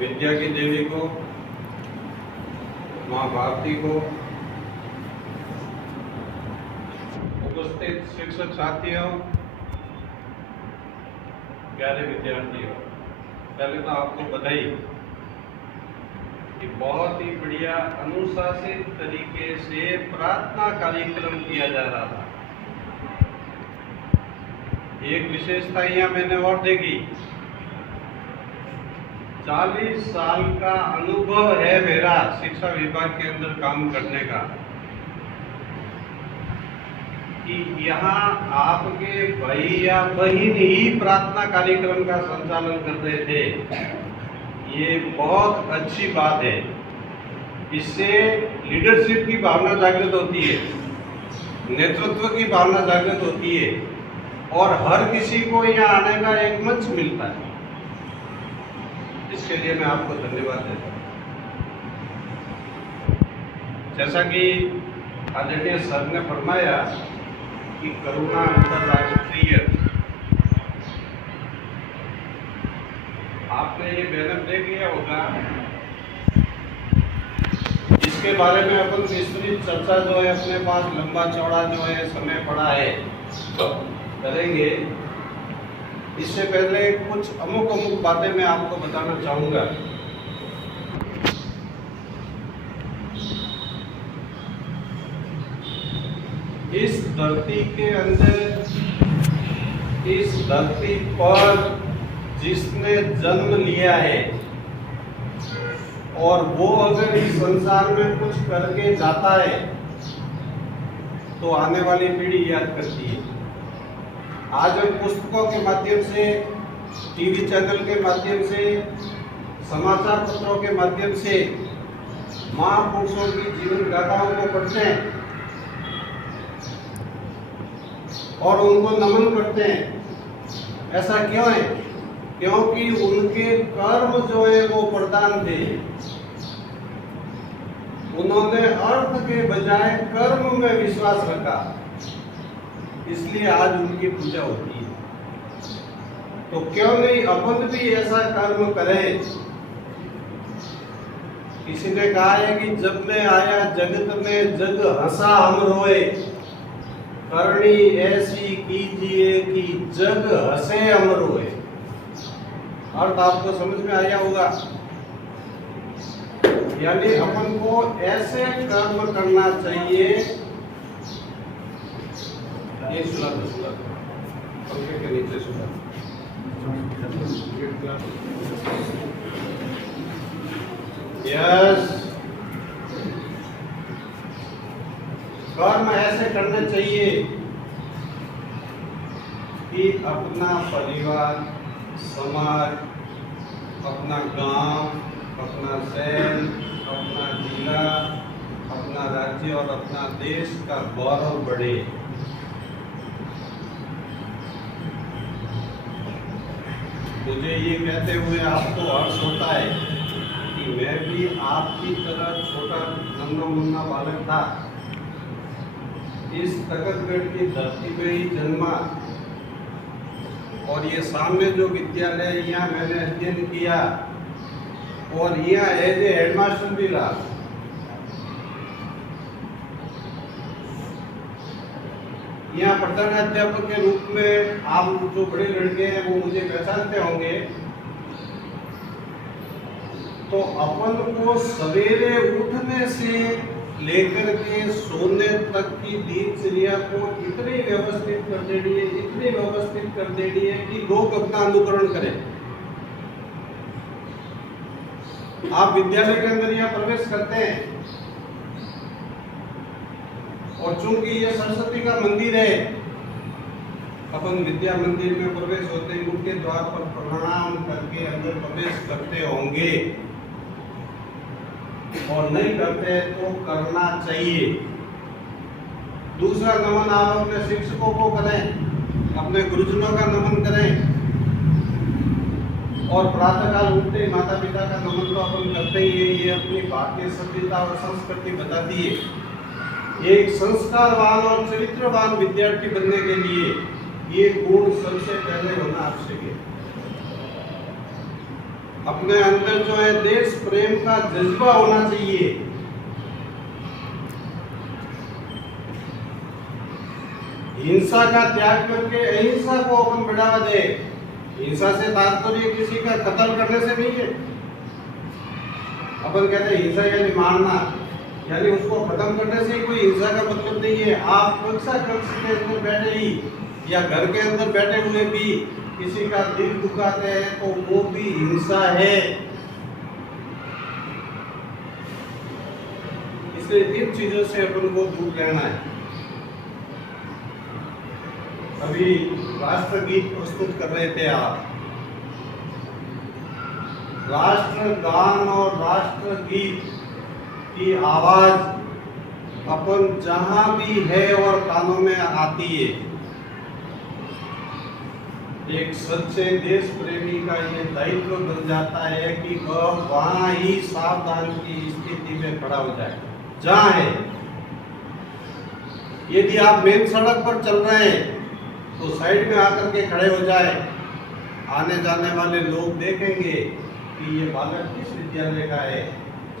विद्या की देवी को, माँ भारती को, उपस्थित शिक्षक साथियों, प्यारे विद्यार्थियों, पहले तो आपको बधाई कि बहुत ही बढ़िया अनुशासित तरीके से प्रार्थना कार्यक्रम किया जा रहा था। एक विशेषता यहाँ मैंने और देखी, 40 साल का अनुभव है मेरा शिक्षा विभाग के अंदर काम करने का, कि यहाँ आपके भाई या बहन ही प्रार्थना कार्यक्रम का संचालन कर रहे थे। ये बहुत अच्छी बात है। इससे लीडरशिप की भावना जागृत होती है, नेतृत्व की भावना जागृत होती है और हर किसी को यहाँ आने का एक मंच मिलता है। इसके लिए मैं आपको धन्यवाद देता हूँ। जैसा कि आदरणीय सर ने फरमाया कि करुणा अंतरराष्ट्रीय, आपने ये बैनर देख लिया होगा। इसके बारे में अपन विस्तृत चर्चा जो है अपने पास लंबा चौड़ा जो है समय पड़ा है तो करेंगे। इससे पहले कुछ अमुक बातें मैं आपको बताना चाहूँगा। इस धरती के अंदर, इस धरती पर जिसने जन्म लिया है और वो अगर इस संसार में कुछ करके जाता है तो आने वाली पीढ़ी याद करती है। आज हम पुस्तकों के माध्यम से, टीवी चैनल के माध्यम से, समाचार पत्रों के माध्यम से महापुरुषों की जीवन गाथाओं को पढ़ते हैं और उनको नमन करते हैं। ऐसा क्यों है? क्योंकि उनके कर्म जो है वो प्रधान थे। उन्होंने अर्थ के बजाय कर्म में विश्वास रखा, इसलिए आज उनकी पूजा होती है। तो क्यों नहीं अपन भी ऐसा कर्म करें? किसी ने कहा है कि जब मैं आया जगत में जग हंसा हम रोए, करनी ऐसी कीजिए कि जग हंसे हम रोए। अर्थ आपको समझ में आया होगा। यानी अपन को ऐसे कर्म करना चाहिए। ये सुना पंखे के नीचे सुना। यस, कर्म ऐसे करने चाहिए कि अपना परिवार, समाज, अपना गांव, अपना शहर, अपना जिला, अपना राज्य और अपना देश का गौरव बढ़े। मुझे ये कहते हुए आपको हर्ष होता है कि मैं भी आपकी तरह छोटा नन्हा मुन्ना बालक था, इस तखतगढ़ की धरती पे ही जन्मा और ये सामने जो विद्यालय है यहाँ मैंने अध्ययन किया और यहाँ एज ए हेडमास्टर भी रहा। यहाँ प्रधानाध्यापक के रूप में आप जो बड़े लड़के हैं वो मुझे पहचानते होंगे। तो अपन को सवेरे उठने से लेकर के सोने तक की दिनचर्या को इतनी व्यवस्थित कर देनी है, इतनी व्यवस्थित कर देनी है कि लोग अपना अनुकरण करें। आप विद्यालय के अंदर यहाँ प्रवेश करते हैं और चूंकि ये सरस्वती का मंदिर है, अपन विद्या मंदिर में प्रवेश होते हैं, मुख्य द्वार पर प्रणाम करके अंदर प्रवेश करते होंगे और नहीं करते तो करना चाहिए। दूसरा नमन आप अपने शिक्षकों को करें, अपने गुरुजनों का नमन करें और प्रातःकाल उठते माता पिता का नमन तो अपन करते ही है। ये अपनी भारतीय सभ्यता और संस्कृति बताती है। एक संस्कारवान और चरित्रवान विद्यार्थी बनने के लिए ये गुण सबसे पहले होना आवश्यक है। अपने अंदर जो है देश प्रेम का जज्बा होना चाहिए। हिंसा का त्याग करके अहिंसा को अपन बढ़ावा दे। हिंसा से तात्पर्य किसी का कत्ल करने से नहीं है। अपन कहते हैं हिंसा यानी मारना, यानी उसको खत्म करने से कोई हिंसा का मतलब नहीं है। आप कक्षा कक्ष के अंदर बैठे ही या घर के अंदर बैठे हुए भी किसी का दिल दुखाते हैं तो वो भी हिंसा है। इसलिए इन चीजों से अपन को दूर रहना है। अभी राष्ट्रगीत प्रस्तुत कर रहे थे आप। राष्ट्रगान और राष्ट्रगीत की आवाज अपन जहां भी है और कानों में आती है। एक सच्चे देश प्रेमी का ये दायित्व बन जाता है कि वह वहां ही सावधान की स्थिति में खड़ा हो जाए जहां है। यदि आप मेन सड़क पर चल रहे हैं तो साइड में आकर के खड़े हो जाए। आने जाने वाले लोग देखेंगे कि ये बालक किस विद्यालय का है।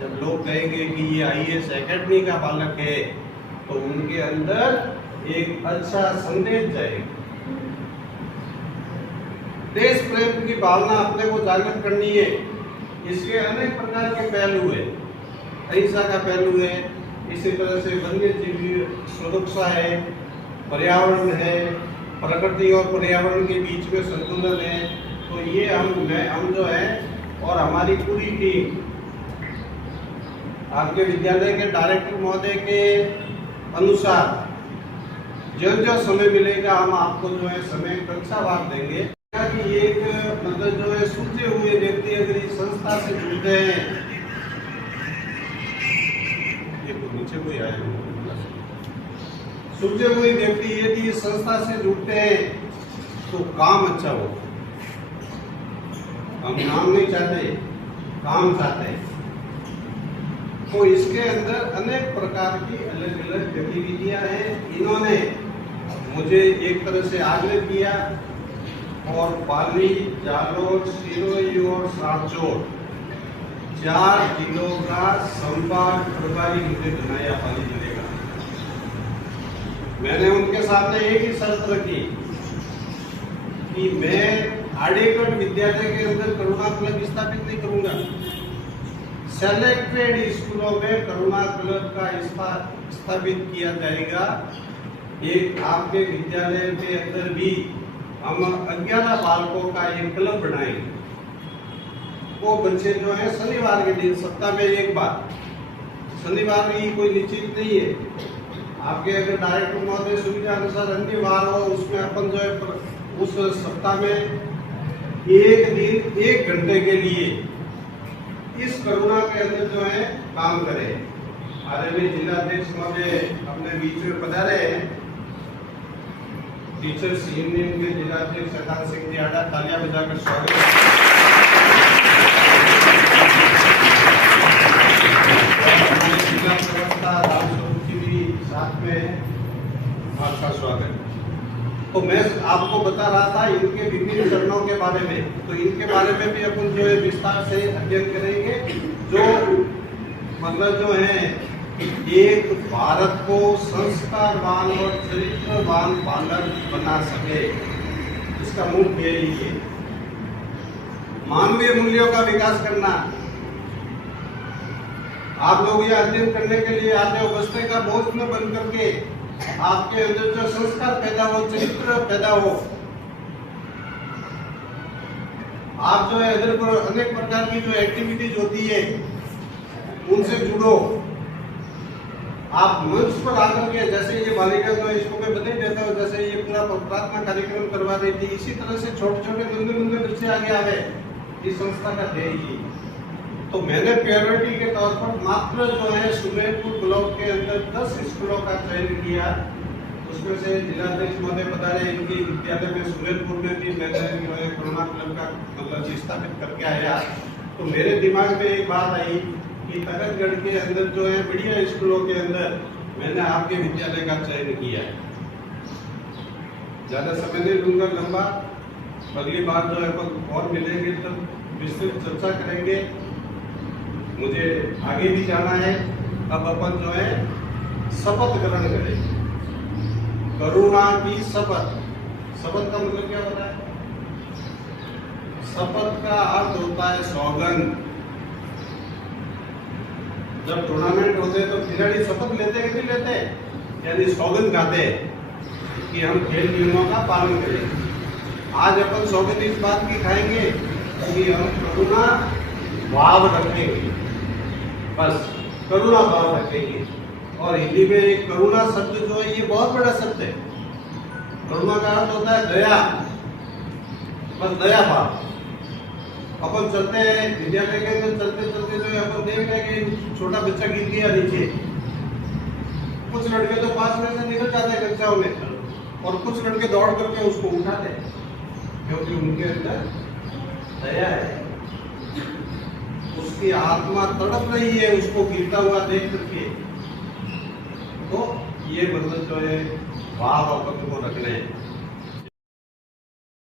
जब लोग कहेंगे कि ये IAS एकेडमी का बालक है तो उनके अंदर एक अच्छा संदेश जाएगा। देश प्रेम की भावना अपने को जागृत करनी है। इसके अनेक प्रकार के पहलू है। अहिंसा का पहलू है, इसी तरह से वन्य जीव सुरक्षा है, पर्यावरण है, प्रकृति और पर्यावरण के बीच में संतुलन है। तो ये हम जो है और हमारी पूरी टीम आपके विद्यालय के डायरेक्टर महोदय के अनुसार जो जो समय मिलेगा हम आपको जो है समय कक्षावार देंगे कि एक मतलब जो है सूझे हुए व्यक्ति अगर इस संस्था से जुड़ते हैं, ये तो नीचे कोई आए, सूझे हुए व्यक्ति यदि इस संस्था से जुड़ते हैं तो काम अच्छा हो। हम नाम नहीं चाहते, काम चाहते हैं। तो इसके अंदर अनेक प्रकार की अलग अलग गतिविधियां हैं। इन्होंने मुझे एक तरह से आग्रह किया और पाली, जालोर, सिरोही और सांचौर 4 जिलों का संभाग प्रभारी मुझे बनाया पाली जिले का। मैंने उनके सामने एक ही शर्त रखी कि मैं आड़ेगढ़ विद्यालय के अंदर करुणा क्लब स्थापित नहीं करूंगा। सेलेक्टेड स्कूलों में करुणा क्लब का स्थापित किया जाएगा। एक आपके विद्यालय के अंदर भी हम 11 बालकों का एक क्लब बनाएंगे। वो बच्चे जो है शनिवार के दिन सप्ताह में एक बार, शनिवार भी कोई निश्चित नहीं है, आपके अगर डायरेक्टर महोदय सुविधा अनुसार अन्य बार हो उसमें अपन जो है उस सप्ताह में एक दिन 1 घंटे के लिए इस करुणा के अंदर जो है काम करें। आदरणीय जिलाध्यक्ष महोदय अपने बीच में पधारे हैं। टीचर्स यूनियन के जिलाध्यक्ष शैतान सिंह जी आडा, तालियां बजाकर स्वागत। जिला प्रवक्ता रामस्वरूप जी भी साथ में है, आपका स्वागत। तो मैं आपको बता रहा था इनके विभिन्न चरणों के बारे में, तो इनके बारे में भी अपन जो है विस्तार से अध्ययन करेंगे। जो मतलब जो है एक भारत को संस्कारवान और चरित्रवान बालक बना सके, इसका मूल यही है। मानवीय मूल्यों का विकास करना। आप लोग ये अध्ययन करने के लिए आते हो, बस्ते का बोझ न बन करके आपके अंदर जो संस्कार पैदा हो, चरित्र पैदा हो। आप जो है इधर अनेक प्रकार की जो एक्टिविटीज होती है उनसे जुड़ो। आप मंच पर आकर के, जैसे ये बालिका जो इसको मैं बता देता हूँ, जैसे ये पूरा प्रार्थना कार्यक्रम करवा रही थी, इसी तरह से छोटे छोटे नन्हे बच्चे आगे आवे इस संस्था का ध्येय ही। तो मैंने प्रायोरिटी के तौर पर मात्र जो है सुमेरपुर ब्लॉक के अंदर 10 स्कूलों का चयन किया। उसमें से जिलाध्यक्ष महोदय बता रहे इनके विद्यालय में सुमेरपुर में भी मैंने जो है करुणा क्लब का मतलब स्थापित करके आया। तो मेरे दिमाग में एक बात आई कि तखतगढ़ के अंदर जो है बढ़िया स्कूलों के अंदर मैंने आपके विद्यालय का चयन किया है। ज्यादा समय नहीं लूंगा, लंबा, अगली बार जो है और मिलेंगे तब विस्तृत चर्चा करेंगे। मुझे आगे भी जाना है। अब अपन जो है शपथ ग्रहण करेंगे, करुणा की शपथ। शपथ का मतलब क्या होता है? शपथ का अर्थ होता है सौगंध। जब टूर्नामेंट होते हैं तो खिलाड़ी शपथ लेते हैं कि नहीं लेते, यानी सौगंध खाते हैं कि हम खेल नियमों का पालन करेंगे। आज अपन सौगंध इस बात की खाएंगे कि हम करुणा भाव रखेंगे, बस करुणा भाव रखेंगे। और हिंदी में एक करुणा शब्द जो है ये बहुत बड़ा शब्द है। करुणा का अर्थ होता है दया, बस दया भाव। अपन चलते हैं विद्यालय के अंदर, चलते चलते जो है अपन देख रहे हैं कि छोटा बच्चा गिर गया नीचे। कुछ लड़के तो पास में से निकल जाते हैं कक्षाओं में, और कुछ लड़के दौड़ करके उसको उठाते हैं, क्योंकि उनके अंदर दया है। उसकी आत्मा तड़प रही है उसको गिरता हुआ देख करके। तो ये मतलब जो है भाव अपन को रखने हैं।